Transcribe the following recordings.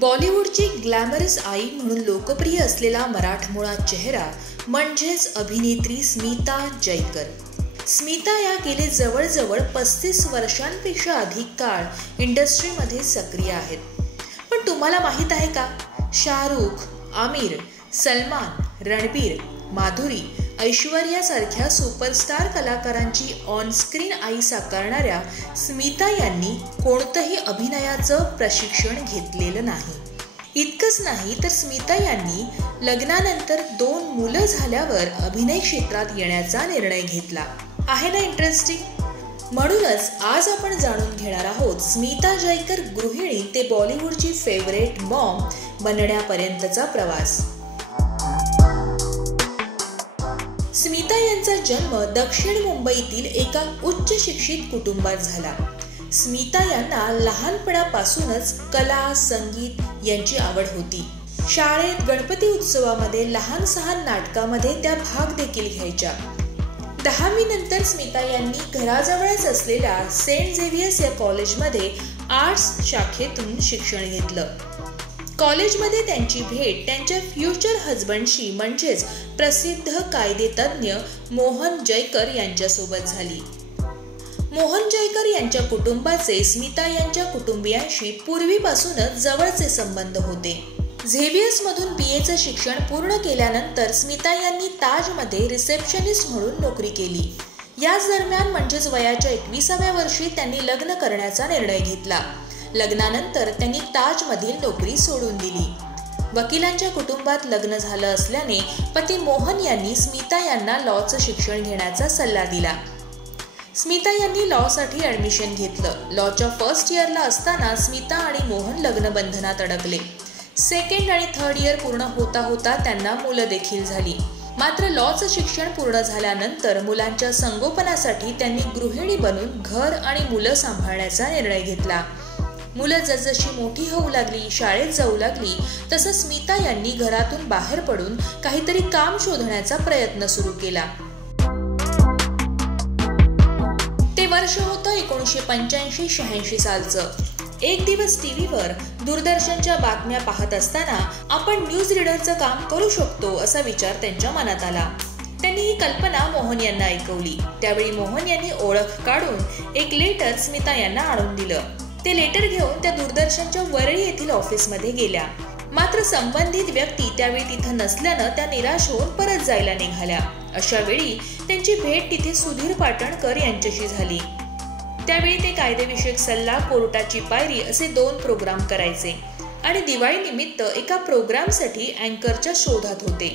बॉलिवूडची ग्लॅमरस आई म्हणून लोकप्रिय असलेला मराठमोळा चेहरा म्हणजेच अभिनेत्री स्मिता जयकर. स्मिता या गेले जवळजवळ 35 वर्षांपेक्षा अधिक काळ इंडस्ट्रीमध्ये सक्रिय आहेत. पण तुम्हाला माहीत आहे का, शाहरुख, आमिर, सलमान, रणबीर, माधुरी, ऐश्वर्या सारख्या सुपरस्टार कलाकारांची ऑनस्क्रीन आई साकारणाऱ्या स्मिता यांनी कोणतंही अभिनयाचं प्रशिक्षण घेतलेलं नाही. इतकंच नाही तर स्मिता यांनी लग्नानंतर 2 मुलं झाल्यावर अभिनय क्षेत्रात येण्याचा निर्णय घेतला. आहे ना इंटरेस्टिंग? म्हणूनच आज आपण जाणून घेणार आहोत स्मिता जयकर गृहिणी ते बॉलिवूडची फेवरेट मॉम बनण्यापर्यंतचा प्रवास. स्मिता यांचा जन्म दक्षिण मुंबईतील एका उच्च शिक्षित कुटुंबात झाला. स्मिता यांना लहानपणापासूनच कला, संगीत यांची आवड होती. शाळेत गणपती उत्सवामध्ये लहान सहान नाटकामध्ये त्या भाग देखील घ्यायच्या. 10वी नंतर स्मिता यांनी घराजवळच असलेल्या सेंट झेवियर्स या कॉलेजमध्ये आर्ट्स शाखेतून शिक्षण घेतलं. कॉलेजमध्ये त्यांची भेट त्यांच्या फ्युचर हजबंडशी म्हणजेच प्रसिद्ध कायदेतज्ञ मोहन जयकर यांच्यासोबत झाली. मोहन जयकर यांच्या कुटुंबाचे स्मिता यांच्या कुटुंबियांशी पूर्वीपासूनच जवळचे संबंध होते. झेवियर्समधून BAचं शिक्षण पूर्ण केल्यानंतर स्मिता यांनी ताजमध्ये रिसेप्शनिस्ट म्हणून नोकरी केली. याच दरम्यान म्हणजेच वयाच्या 21व्या वर्षी त्यांनी लग्न करण्याचा निर्णय घेतला. लग्नानंतर त्यांनी ताजमधील नोकरी सोडून दिली. वकिलांच्या कुटुंबात लग्न झालं असल्याने पती मोहन यांनी स्मिता यांना लॉचं शिक्षण घेण्याचा सल्ला दिला. स्मिता यांनी लॉसाठी ॲडमिशन घेतलं. लॉच्या फर्स्ट इयरला असताना स्मिता आणि मोहन लग्नबंधनात अडकले. सेकंड आणि थर्ड इयर पूर्ण होता होता त्यांना मुलं देखील झाली. मात्र लॉचं शिक्षण पूर्ण झाल्यानंतर मुलांच्या संगोपनासाठी त्यांनी गृहिणी बनून घर आणि मुलं सांभाळण्याचा निर्णय घेतला. मुलं जसजशी मोठी होऊ लागली, शाळेत जाऊ लागली, तसं स्मिता यांनी घरातून बाहेर पडून काहीतरी काम शोधण्याचा प्रयत्न सुरू केला. ते वर्ष होतं 1985-86 सालचं. एक दिवस टीव्हीवर दूरदर्शनच्या बातम्या पाहत असताना आपण न्यूज रीडरचं काम करू शकतो असा विचार त्यांच्या मनात आला. त्यांनी ही कल्पना मोहन यांना ऐकवली. त्यावेळी मोहन यांनी ओळख काढून एक लेटर स्मिता यांना आणून दिलं. ते लेटर घेऊन त्या दूरदर्शनच्या वरळी येथील ऑफिसमध्ये गेल्या. मात्र संबंधित व्यक्ती त्यावेळी तिथं नसल्यानं त्या निराश होऊन परत जायला निघाल्या. अशा वेळी त्यांची भेट तिथे सुधीर पाटणकर यांच्याशी झाली. त्यावेळी ते कायदेविषयक सल्ला, कोर्टाची पायरी असे 2 प्रोग्राम करायचे आणि दिवाळी निमित्त एका प्रोग्रामसाठी अँकरच्या शोधात होते.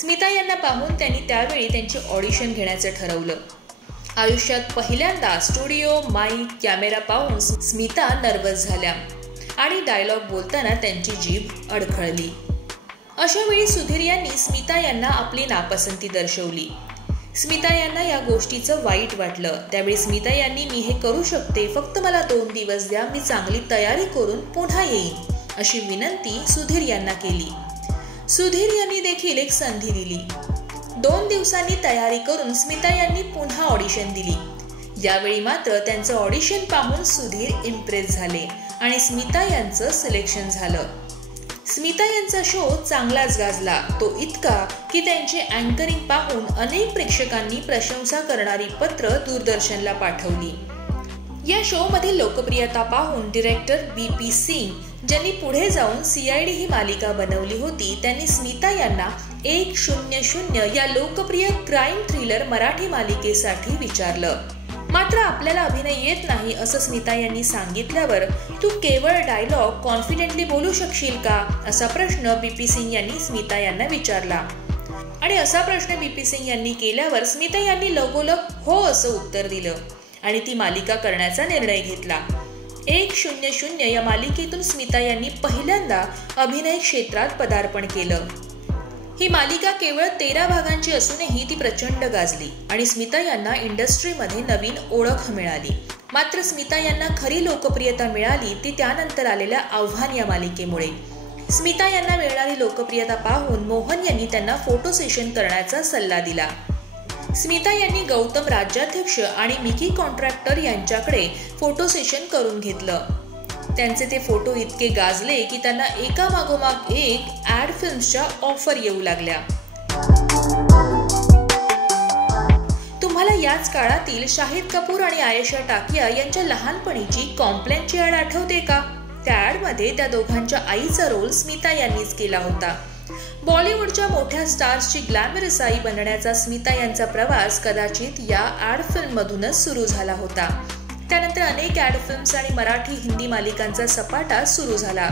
स्मिता यांना पाहून त्यांनी त्यावेळी त्यांची ऑडिशन घेण्याचं ठरवलं. आयुष्यात पहिल्यांदा स्टुडिओ, माईक, कॅमेरा पाहून स्मिता नर्वस झाल्या आणि डायलॉग बोलताना त्यांची जीभ अडखळली. अशा वेळी सुधीर यांनी स्मिता यांना आपली नापसंती दर्शवली. स्मिता यांना या गोष्टीचं वाईट वाटलं. त्यावेळी स्मिता यांनी मी हे करू शकते, फक्त मला 2 दिवस द्या, मी चांगली तयारी करून पुन्हा येईन अशी विनंती सुधीर यांना केली. सुधीर यांनी देखील एक संधी दिली. 2 दिवसांनी तयारी करून स्मिता यांनी पुन्हा ऑडिशन दिली. यावेळी मात्र त्यांचं ऑडिशन पाहून सुधीर इम्प्रेस झाले आणि स्मिता यांचं सिलेक्शन झालं. स्मिता यांचा शो चांगलाच गाजला. तो इतका की त्यांचे अँकरिंग पाहून अनेक प्रेक्षकांनी प्रशंसा करणारी पत्र दूरदर्शनला पाठवली. या शो मधील लोकप्रियता पाहून डिरेक्टर BP सिंग, ज्यांनी पुढे जाऊन CID ही मालिका बनवली होती, त्यांनी स्मिता यांना 100 या लोकप्रिय क्राईम थ्रिलर मराठी मालिकेसाठी विचारलं. मात्र आपल्याला अभिनय येत नाही असं स्मिता यांनी सांगितल्यावर तू केवळ डायलॉग कॉन्फिडेंटली बोलू शकशील का असा प्रश्न BP सिंग यांनी स्मिता यांना विचारला. आणि असा प्रश्न BP सिंग यांनी केल्यावर स्मिता यांनी लगोलग हो असं उत्तर दिलं आणि ती मालिका करण्याचा निर्णय घेतला. 100 या मालिकेतून स्मिता यांनी पहिल्यांदा अभिनय क्षेत्रात पदार्पण केलं. ही मालिका केवळ 13 भागांची असूनही ती प्रचंड गाजली आणि स्मिता यांना इंडस्ट्रीमध्ये नवीन ओळख मिळाली. मात्र स्मिता यांना खरी लोकप्रियता मिळाली ती त्यानंतर आलेल्या आव्हान या मालिकेमुळे. स्मिता यांना मिळणारी लोकप्रियता पाहून मोहन यांनी त्यांना फोटो सेशन करण्याचा सल्ला दिला. स्मिता यांनी गौतम राज्याध्यक्ष आणि मिकी कॉन्ट्रॅक्टर यांच्याकडे फोटो सेशन करून घेतलं. त्यांचे ते फोटो इतके गाजले की त्यांना एका मागोमाग एक ॲड फिल्म्सच्या ऑफर येऊ लागल्या. तुम्हाला याच काळातील शाहिद कपूर आणि आयेशा टाकिया यांच्या लहानपणीची कॉम्प्लेनची ॲड आठवते का? त्या ॲडमध्ये त्या दोघांच्या आईचा रोल स्मिता यांनीच केला होता. बॉलिवूडच्या मोठ्या स्टार्सची ग्लॅमरस आई बनण्याचा स्मिता यांचा प्रवास कदाचित या ॲड फिल्ममधूनच सुरू झाला होता. त्यानंतर अनेक ॲड फिल्म्स आणि मराठी हिंदी मालिकांचा सपाटा सुरू झाला.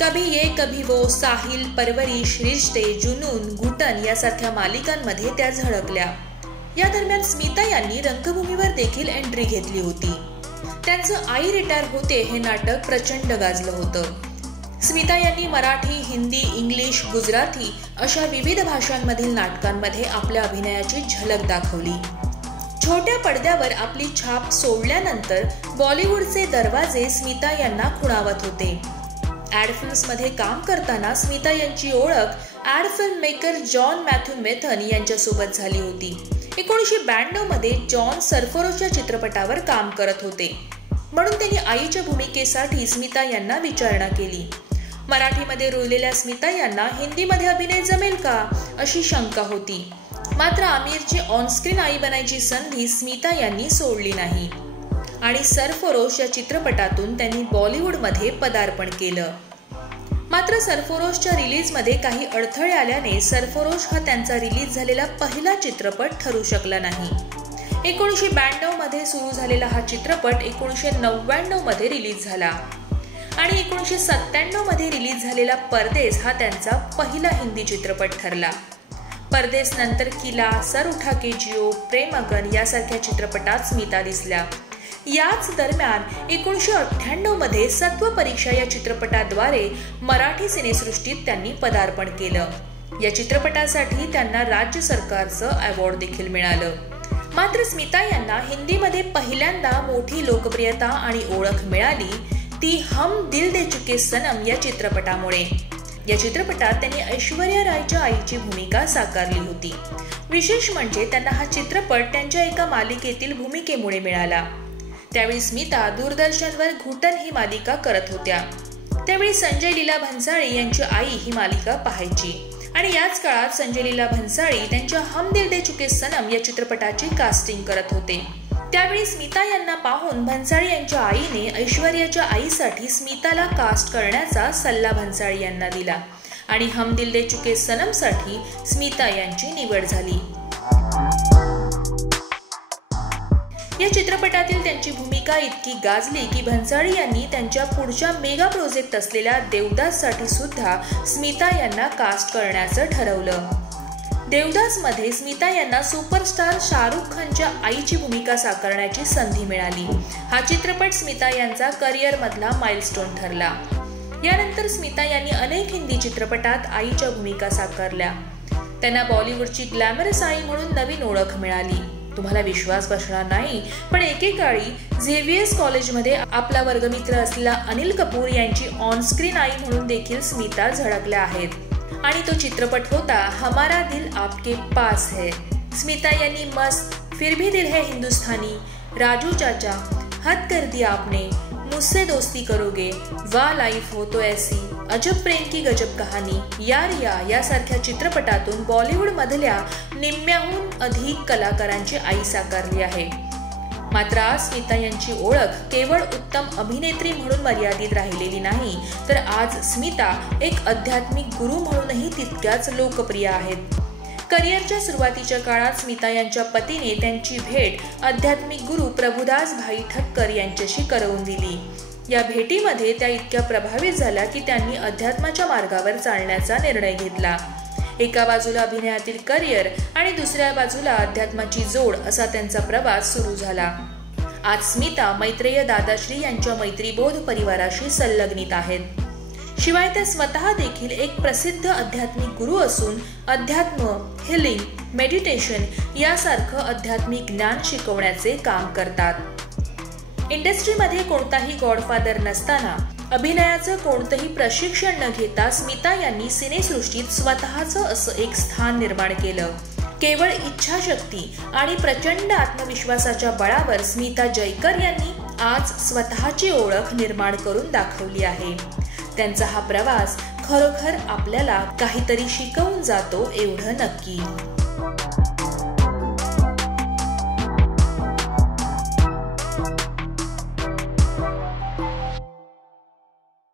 कभी ये कभी वो, साहिल, परवरिश, रिश्ते, जुनून, घुटन यासारख्या मालिकांमध्ये त्या झळकल्या. या दरम्यान स्मिता यांनी रंगभूमीवर देखील एंट्री घेतली होती. त्यांचं आई रिटायर होते हे नाटक प्रचंड गाजलं होतं. स्मिता यांनी मराठी, हिंदी, इंग्लिश, गुजराती अशा विविध भाषांमधील नाटकांमध्ये आपल्या अभिनयाची झलक दाखवली. छोट्या पडद्यावर आपली छाप सोडल्यानंतर बॉलिवूडचे दरवाजे स्मिता यांना खुणावत होते. ॲड फिल्म्समध्ये काम करताना स्मिता यांची ओळख ad film maker John Matthew Matthan यांच्यासोबत झाली होती. 1992 मध्ये जॉन सरफरोशच्या चित्रपटावर काम करत होते, म्हणून त्यांनी आईच्या भूमिकेसाठी स्मिता यांना विचारणा केली. मराठीमध्ये रुळलेल्या स्मिता यांना हिंदीमध्ये अभिनय जमेल का अशी शंका होती. मात्र आमिरची ऑनस्क्रीन आई बनायची संधी स्मिता यांनी सोडली नाही आणि सरफरोश या चित्रपटातून त्यांनी बॉलिवूडमध्ये पदार्पण केलं. मात्र सरफरोशच्या रिलीजमध्ये काही अडथळे आल्याने सरफरोश हा त्यांचा रिलीज झालेला पहिला चित्रपट ठरू शकला नाही. 1992 मध्ये सुरू झालेला हा चित्रपट 1999 मध्ये रिलीज झाला आणि 1997 मध्ये रिलीज झालेला परदेस हा त्यांचा पहिला हिंदी चित्रपट ठरला. परदेस नंतर किला, सर उठा के जिओ, प्रेम अगन यासारख्या चित्रपटात स्मिता दिसल्या. याच दरम्यान 1998 मध्ये सत्व परीक्षा या चित्रपटाद्वारे मराठी सिनेसृष्टीत त्यांनी पदार्पण केलं. या चित्रपटासाठी त्यांना राज्य सरकारचं अवॉर्ड देखील मिळालं. मात्र स्मिता यांना हिंदीमध्ये पहिल्यांदा मोठी लोकप्रियता आणि ओळख मिळाली ती हम दिल दे चुके सनम या चित्रपटामुळे. या चित्रपटात त्यांनी ऐश्वर्या रायच्या आईची भूमिका साकारली होती. विशेष म्हणजे त्यांना हा चित्रपट त्यांच्या एका मालिकेतील भूमिकेमुळे मिळाला. त्यावेळी स्मिता दूरदर्शनवर घुटन ही मालिका करत होत्या. त्यावेळी संजय लीला भन्साळी यांची आई ही मालिका पाहायची आणि याच काळात संजय लीला भन्साळी त्यांच्या हम दिल दे चुके सनम या चित्रपटाची कास्टिंग करत होते. त्यावेळी स्मिता यांना पाहून भन्साळी यांच्या आईने ऐश्वर्याच्या आईसाठी स्मिताला कास्ट करण्याचा सल्ला भन्साळी यांना दिला आणि हम दिल दे चुके सनमसाठी स्मिता यांची निवड झाली. या चित्रपटातील त्यांची भूमिका इतकी गाजली की भन्साळी यांनी त्यांच्या पुढच्या मेगा प्रोजेक्ट असलेल्या देवदाससाठी सुद्धा स्मिता यांना कास्ट करण्याचं ठरवलं. देवदासमध्ये स्मिता यांना सुपरस्टार शाहरुख खानच्या आईची भूमिका साकारण्याची संधी मिळाली. हा चित्रपट स्मिता यांचा करिअरमधला माइलस्टोन ठरला. यानंतर स्मिता यांनी अनेक हिंदी चित्रपटात आईच्या भूमिका साकारल्या. त्यांना बॉलिवूडची ग्लॅमरस आई म्हणून नवीन ओळख मिळाली. तुम्हाला विश्वास बसणार नाही, पण एकेकाळी झेवियर्स कॉलेजमध्ये आपला वर्गमित्र असलेला अनिल कपूर यांची ऑनस्क्रीन आई म्हणून देखील स्मिता झळकल्या आहेत आणि तो चित्रपट होता हमारा दिल आपके पास है. स्मिता यांनी मस्त, फिर भी दिल है हिंदुस्तानी, राजू चाचा, हद कर दिया आपने, मुझसे दोस्ती करोगे, वाह लाइफ हो तो ऐसी, अजब प्रेम की गजब कहाणी, यार यासारख्या चित्रपटातून बॉलिवूड मधल्या निम्म्याहून अधिक कलाकारांची आई साकारली आहे. मात्र आज स्मिता यांची ओळख केवळ उत्तम अभिनेत्री म्हणून मर्यादित राहिलेली नाही, तर आज स्मिता एक आध्यात्मिक गुरु म्हणूनही तितक्याच लोकप्रिय आहेत. करिअरच्या सुरुवातीच्या काळात स्मिता यांच्या पतीने त्यांची भेट आध्यात्मिक गुरु प्रभुदास भाई ठक्कर यांच्याशी करवून दिली. या भेटीमध्ये त्या इतक्या प्रभावित झाल्या की त्यांनी अध्यात्माच्या मार्गावर चालण्याचा निर्णय घेतला. एका बाजूला अभिनयातील करिअर आणि दुसऱ्या बाजूला अध्यात्माची जोड असा त्यांचा प्रवास सुरू झाला. आज स्मिता मैत्रेय दादाश्री यांच्या मैत्रीबोध परिवाराशी संलग्नित आहेत. शिवाय त्या स्वतः देखील एक प्रसिद्ध आध्यात्मिक गुरु असून अध्यात्म, हिलिंग, मेडिटेशन यासारखं आध्यात्मिक ज्ञान शिकवण्याचे काम करतात. इंडस्ट्रीमध्ये कोणताही गॉडफादर नसताना, अभिनयाचं कोणतंही प्रशिक्षण न घेता स्मिता यांनी सिनेसृष्टीत स्वतःचं असं एक स्थान निर्माण केलं. केवळ इच्छाशक्ती आणि प्रचंड आत्मविश्वासाच्या बळावर स्मिता जयकर यांनी आज स्वतःची ओळख निर्माण करून दाखवली आहे. त्यांचा हा प्रवास खरोखर आपल्याला काहीतरी शिकवून जातो एवढं नक्की.